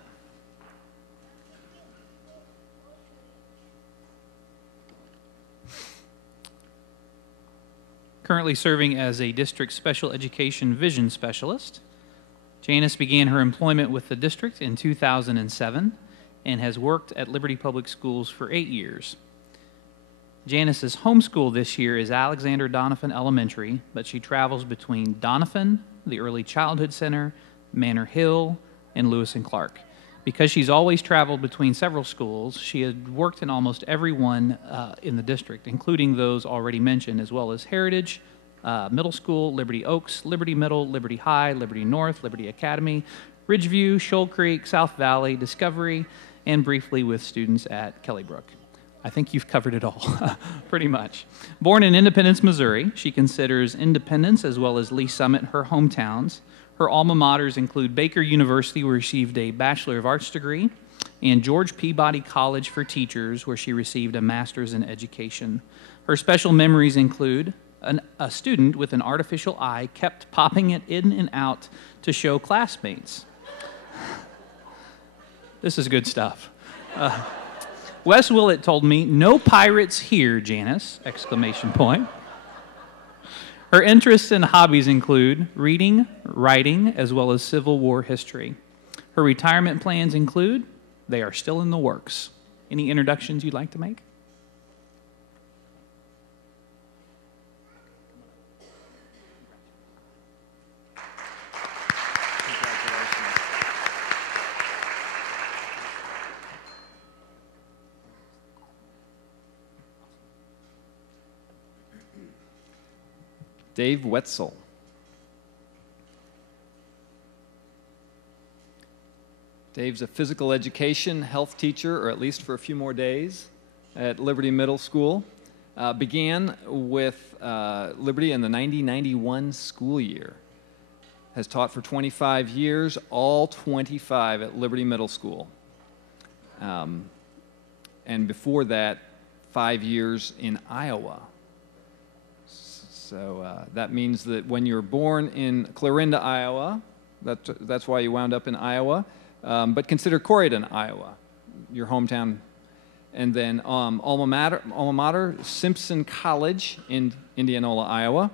Currently serving as a district special education vision specialist. Janice began her employment with the district in 2007 and has worked at Liberty Public Schools for 8 years. Janice's homeschool this year is Alexander Donovan Elementary, but she travels between Donovan, the Early Childhood Center, Manor Hill, and Lewis and Clark. Because she's always traveled between several schools, she had worked in almost every one in the district, including those already mentioned, as well as Heritage Middle School, Liberty Oaks, Liberty Middle, Liberty High, Liberty North, Liberty Academy, Ridgeview, Shoal Creek, South Valley, Discovery, and briefly with students at Kellybrook. I think you've covered it all, pretty much. Born in Independence, Missouri, she considers Independence as well as Lee Summit her hometowns. Her alma maters include Baker University, where she received a Bachelor of Arts degree, and George Peabody College for Teachers, where she received a Master's in Education. Her special memories include a student with an artificial eye kept popping it in and out to show classmates. This is good stuff. Wes Willett told me, "No pirates here, Janice!" Exclamation point. Her interests and hobbies include reading, writing, as well as Civil War history. Her retirement plans include, they are still in the works. Any introductions you'd like to make? Dave Wetzel. Dave's a physical education health teacher, or at least for a few more days, at Liberty Middle School. Began with Liberty in the 90-91 school year. Has taught for 25 years, all 25 at Liberty Middle School. And before that, 5 years in Iowa. So that means that when you're born in Clarinda, Iowa, that's why you wound up in Iowa, but consider Corydon, Iowa, your hometown. And then alma mater, Simpson College in Indianola, Iowa.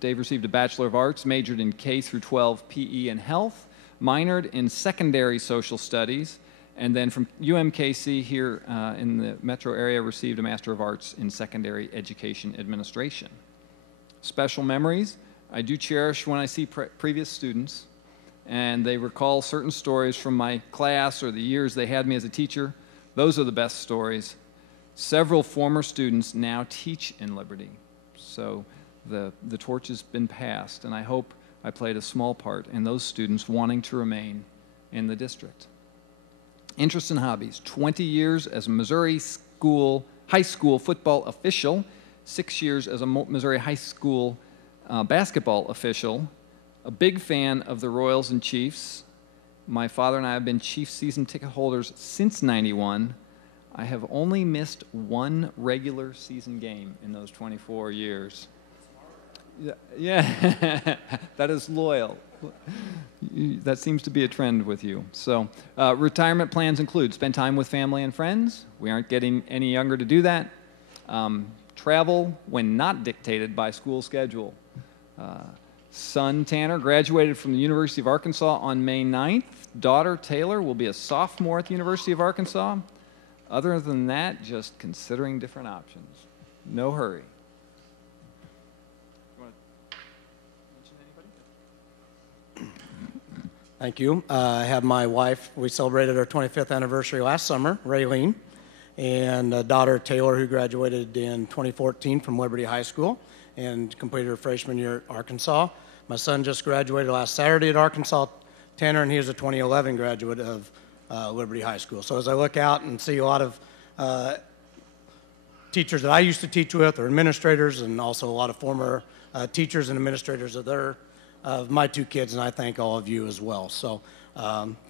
Dave received a Bachelor of Arts, majored in K through 12 PE and Health, minored in Secondary Social Studies, and then from UMKC here in the metro area received a Master of Arts in Secondary Education Administration. Special memories, I do cherish when I see previous students and they recall certain stories from my class or the years they had me as a teacher. Those are the best stories. Several former students now teach in Liberty. So the torch has been passed, and I hope I played a small part in those students wanting to remain in the district. Interests and hobbies, 20 years as a Missouri high school football official, 6 years as a Missouri high school basketball official, a big fan of the Royals and Chiefs, My father and I have been Chiefs season ticket holders since '91. I have only missed one regular season game in those 24 years. Yeah, that is loyal. That seems to be a trend with you. So, retirement plans include spend time with family and friends. We aren't getting any younger to do that. Travel when not dictated by school schedule. Son Tanner graduated from the University of Arkansas on May 9th. Daughter Taylor will be a sophomore at the University of Arkansas. Other than that, just considering different options. No hurry. Thank you. I have my wife. We celebrated our 25th anniversary last summer, Raylene, and daughter Taylor, who graduated in 2014 from Liberty High School and completed her freshman year at Arkansas. My son just graduated last Saturday at Arkansas, Tanner, and he is a 2011 graduate of Liberty High School. So as I look out and see a lot of teachers that I used to teach with, or administrators, and also a lot of former teachers and administrators of my two kids, and I thank all of you as well. So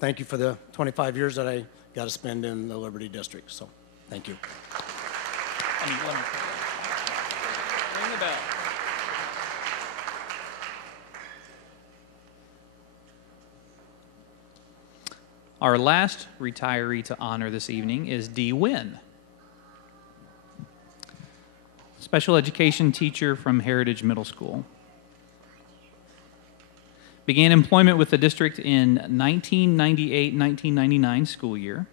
thank you for the 25 years that I got to spend in the Liberty District. So thank you. Ring the bell. Our last retiree to honor this evening is Dee Wynn, special education teacher from Heritage Middle School. Began employment with the district in 1998-1999 school year.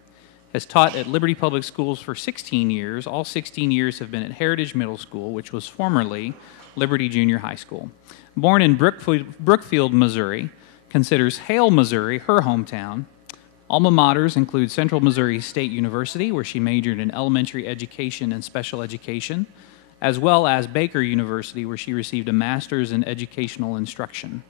Has taught at Liberty Public Schools for 16 years. All 16 years have been at Heritage Middle School, which was formerly Liberty Junior High School. Born in Brookfield, Missouri, considers Hale, Missouri her hometown. Alma maters include Central Missouri State University, where she majored in elementary education and special education, as well as Baker University, where she received a master's in educational instruction.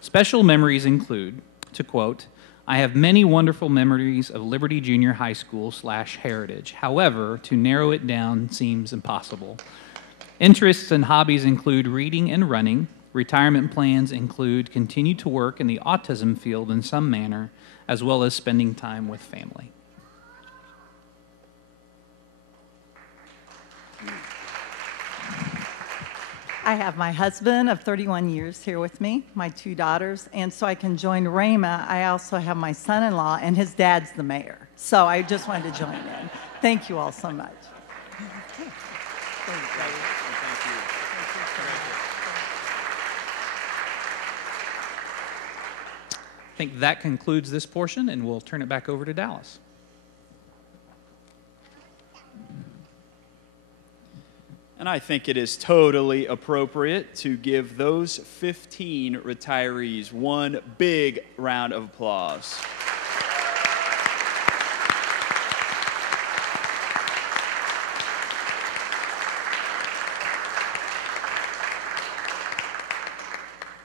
Special memories include, to quote, "I have many wonderful memories of Liberty Junior High School / Heritage. However, to narrow it down seems impossible. Interests and hobbies include reading and running. Retirement plans include continue to work in the autism field in some manner, as well as spending time with family." I have my husband of 31 years here with me, my two daughters, and so I can join Rama. I also have my son-in-law, and his dad's the mayor. So I just wanted to join in. Thank you all so much. I think that concludes this portion, and we'll turn it back over to Dallas. And I think it is totally appropriate to give those 15 retirees one big round of applause.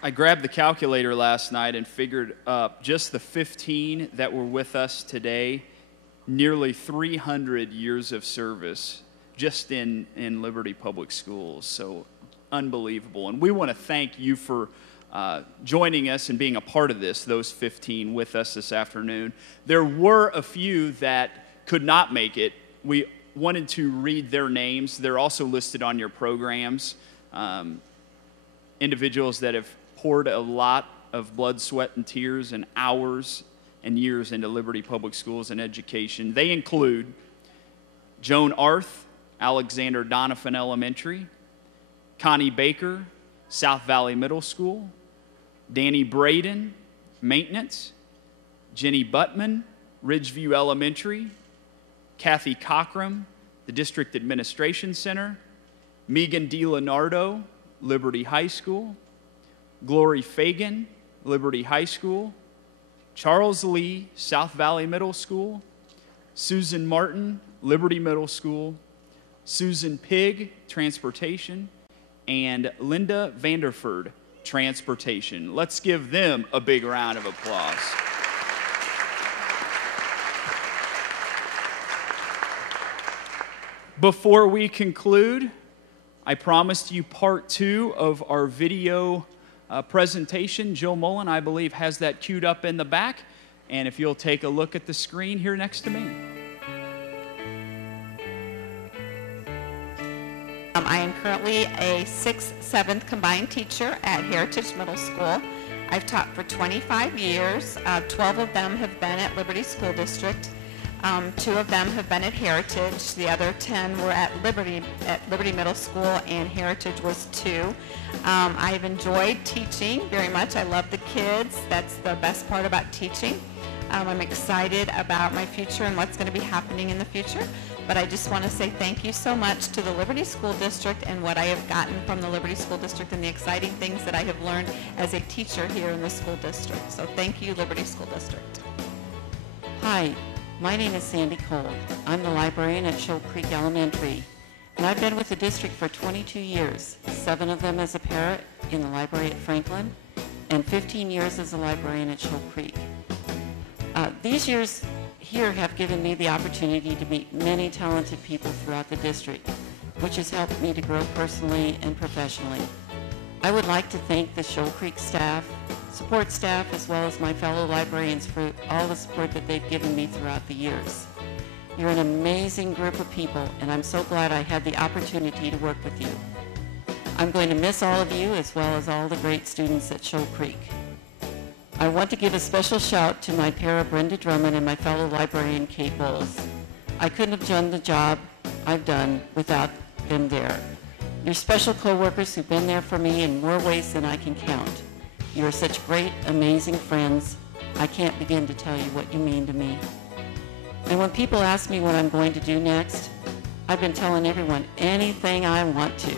I grabbed the calculator last night and figured up just the 15 that were with us today, nearly 300 years of service just in Liberty Public Schools. So unbelievable. And we want to thank you for joining us and being a part of this, those 15 with us this afternoon. There were a few that could not make it. We wanted to read their names. They're also listed on your programs. Individuals that have poured a lot of blood, sweat, and tears and hours and years into Liberty Public Schools and education. They include Joan Arth, Alexander Doniphan Elementary; Connie Baker, South Valley Middle School; Danny Braden, Maintenance; Jenny Buttman, Ridgeview Elementary; Kathy Cockram, the District Administration Center; Megan DiLeonardo, Liberty High School; Glory Fagan, Liberty High School; Charles Lee, South Valley Middle School; Susan Martin, Liberty Middle School; Susan Pigg, Transportation; and Linda Vanderford, Transportation. Let's give them a big round of applause. Before we conclude, I promised you part 2 of our video presentation. Jill Mullen, I believe, has that queued up in the back. And if you'll take a look at the screen here next to me. I am currently a 6th, 7th combined teacher at Heritage Middle School. I've taught for 25 years. 12 of them have been at Liberty School District. 2 of them have been at Heritage. The other 10 were at Liberty Middle School, and Heritage was 2. I've enjoyed teaching very much. I love the kids. That's the best part about teaching. I'm excited about my future and what's going to be happening in the future. But I just want to say thank you so much to the Liberty School District and what I have gotten from the Liberty School District and the exciting things that I have learned as a teacher here in the school district. So thank you, Liberty School District. Hi, my name is Sandy Cole. I'm the librarian at Shoal Creek Elementary, and I've been with the district for 22 years, 7 of them as a para in the library at Franklin, and 15 years as a librarian at Shoal Creek. These years here have given me the opportunity to meet many talented people throughout the district, which has helped me to grow personally and professionally. I would like to thank the Shoal Creek staff, support staff, as well as my fellow librarians for all the support that they've given me throughout the years. You're an amazing group of people, and I'm so glad I had the opportunity to work with you. I'm going to miss all of you as well as all the great students at Shoal Creek. I want to give a special shout to my para Brenda Drummond and my fellow librarian Kate Bowles. I couldn't have done the job I've done without them there. You're special co-workers who've been there for me in more ways than I can count. You are such great, amazing friends. I can't begin to tell you what you mean to me. And when people ask me what I'm going to do next, I've been telling everyone anything I want to.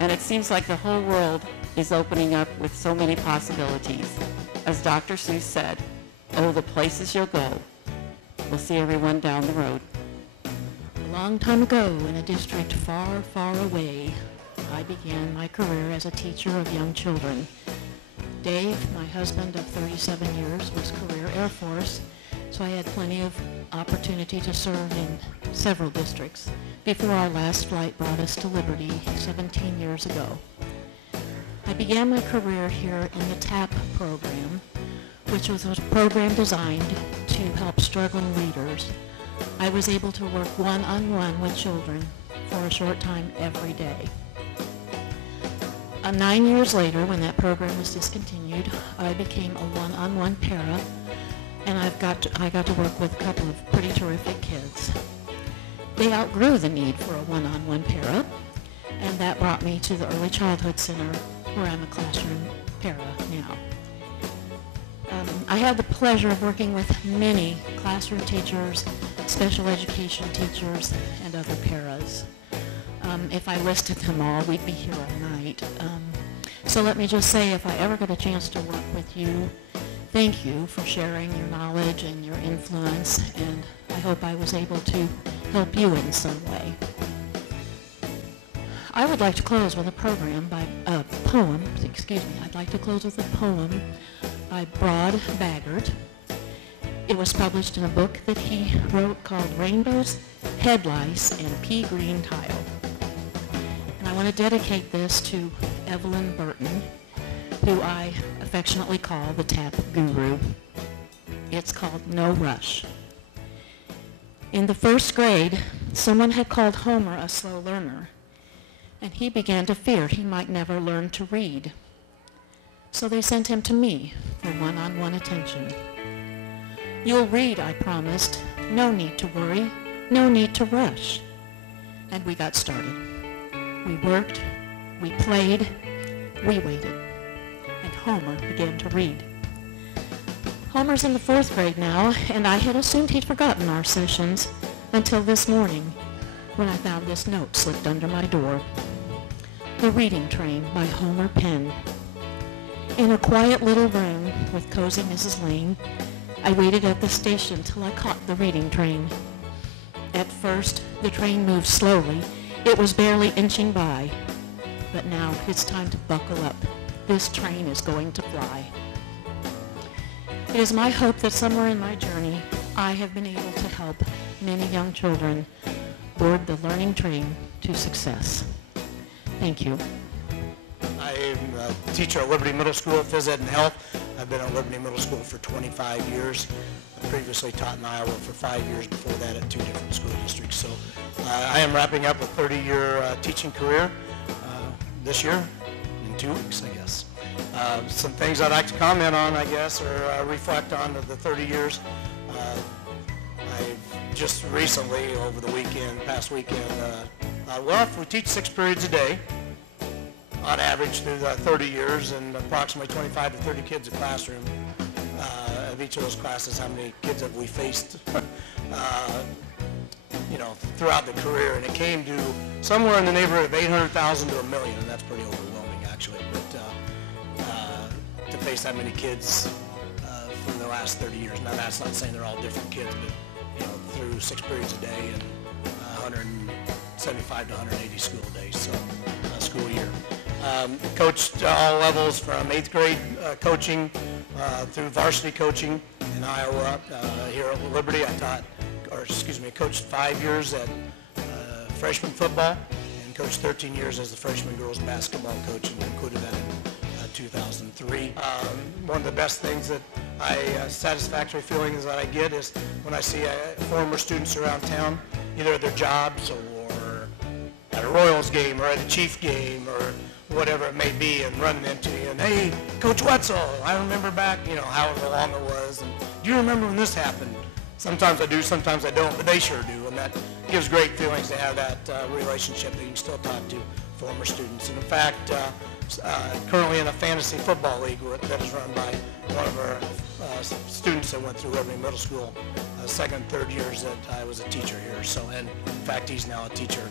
And it seems like the whole world is opening up with so many possibilities. As Dr. Seuss said, oh, the places you'll go. We'll see everyone down the road. A long time ago, in a district far, far away, I began my career as a teacher of young children. Dave, my husband of 37 years, was career Air Force, so I had plenty of opportunity to serve in several districts before our last flight brought us to Liberty 17 years ago. I began my career here in the TAP program, which was a program designed to help struggling readers. I was able to work one-on-one with children for a short time every day. 9 years later, when that program was discontinued, I became a one-on-one para, and I got to work with a couple of pretty terrific kids. They outgrew the need for a one-on-one para, and that brought me to the Early Childhood Center, where I'm a classroom para now. I have the pleasure of working with many classroom teachers, special education teachers, and other paras. If I listed them all, we'd be here all night. So let me just say, if I ever get a chance to work with you, thank you for sharing your knowledge and your influence, and I hope I was able to help you in some way. I would like to close with a poem. I'd like to close with a poem by Broad Baggart. It was published in a book that he wrote called Rainbows, Head Lice, and Pea Green Tile. And I want to dedicate this to Evelyn Burton, who I affectionately call the TAP Guru. It's called No Rush. In the first grade, someone had called Homer a slow learner, and he began to fear he might never learn to read. So they sent him to me for one-on-one attention. You'll read, I promised. No need to worry. No need to rush. And we got started. We worked, we played, we waited, and Homer began to read. Homer's in the 4th grade now, and I had assumed he'd forgotten our sessions until this morning when I found this note slipped under my door. The Reading Train by Homer Penn. In a quiet little room with cozy Mrs. Lane, I waited at the station till I caught the reading train. At first, the train moved slowly. It was barely inching by. But now it's time to buckle up. This train is going to fly. It is my hope that somewhere in my journey, I have been able to help many young children board the learning train to success. Thank you. I'm a teacher at Liberty Middle School, Phys Ed and Health. I've been at Liberty Middle School for 25 years. I previously taught in Iowa for 5 years before that at 2 different school districts. So I am wrapping up a 30-year teaching career this year, in 2 weeks, I guess. Some things I'd like to comment on, I guess, or reflect on of the 30 years. I've just recently, over the past weekend, well, we teach 6 periods a day, on average through the 30 years, and approximately 25 to 30 kids a classroom. Of each of those classes, how many kids have we faced, throughout the career? And it came to somewhere in the neighborhood of 800,000 to 1 million, and that's pretty overwhelming, actually. But to face that many kids for the last 30 years, now that's not saying they're all different kids, but through 6 periods a day and 175 to 180 school days, so school year. Coached all levels from 8th grade coaching through varsity coaching in Iowa. Here at Liberty, coached 5 years at freshman football and coached 13 years as the freshman girls basketball coach, and concluded that in 2003. One of the best things that satisfactory feelings that I get is when I see former students around town, either at their jobs or at a Royals game or at a Chief game or whatever it may be, and running into you and, hey, Coach Wetzel, I remember back, however long it was, and do you remember when this happened? Sometimes I do, sometimes I don't, but they sure do, and that gives great feelings to have that relationship that you can still talk to former students. And in fact, currently in a fantasy football league that is run by one of our students that went through Liberty Middle School, second and third years that I was a teacher here. So, and in fact, he's now a teacher,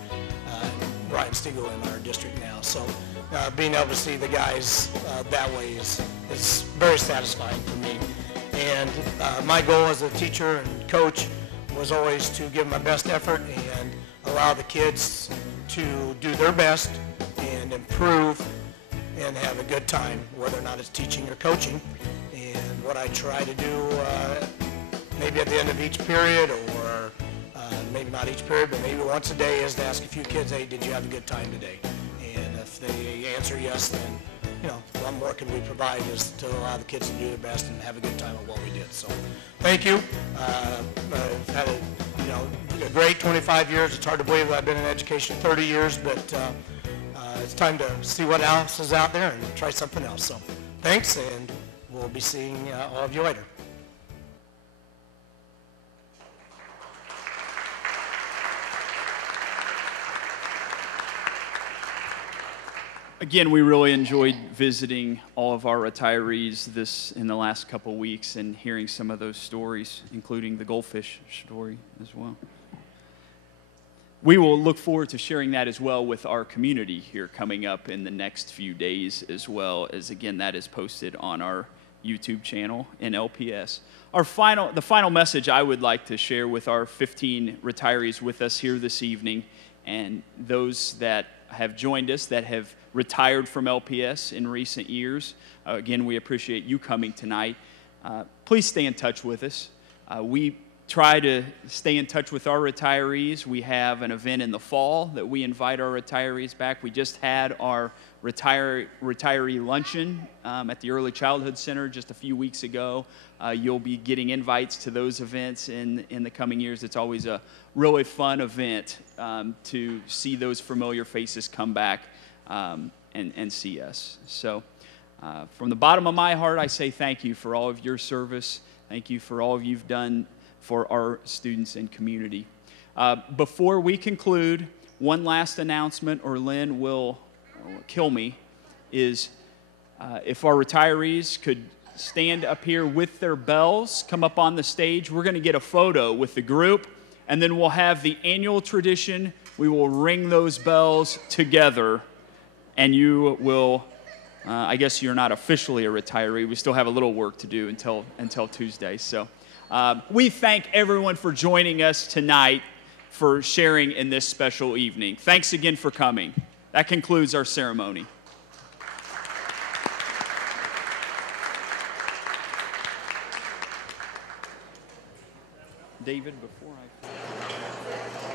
Brian Stigl, in our district now. So being able to see the guys that way is very satisfying for me. And my goal as a teacher and coach was always to give my best effort and allow the kids to do their best and improve and have a good time, whether or not it's teaching or coaching. And what I try to do, maybe at the end of each period, or maybe not each period, but maybe once a day, is to ask a few kids, hey, did you have a good time today? And if they answer yes, then what more can we provide is to allow the kids to do their best and have a good time at what we did. So thank you. I've had a great 25 years. It's hard to believe that I've been in education 30 years, but it's time to see what else is out there and try something else. So thanks, and we'll be seeing all of you later. Again, we really enjoyed visiting all of our retirees in the last couple weeks and hearing some of those stories, including the goldfish story as well. We will look forward to sharing that as well with our community here coming up in the next few days, as well as, again, that is posted on our YouTube channel in LPS. The final message I would like to share with our 15 retirees with us here this evening, and those that have joined us that have retired from LPS in recent years. Again, we appreciate you coming tonight. Please stay in touch with us. We try to stay in touch with our retirees. We have an event in the fall that we invite our retirees back. We just had our retiree luncheon at the Early Childhood Center just a few weeks ago. You'll be getting invites to those events in the coming years. It's always a really fun event to see those familiar faces come back and see us. So from the bottom of my heart, I say thank you for all of your service. Thank you for all you've done for our students and community. Before we conclude, one last announcement, or Lynn will kill me, is if our retirees could stand up here with their bells, come up on the stage. We're going to get a photo with the group, and then we'll have the annual tradition. We will ring those bells together, and you will, I guess you're not officially a retiree. We still have a little work to do until Tuesday. So we thank everyone for joining us tonight, for sharing in this special evening. Thanks again for coming. That concludes our ceremony. David, before I...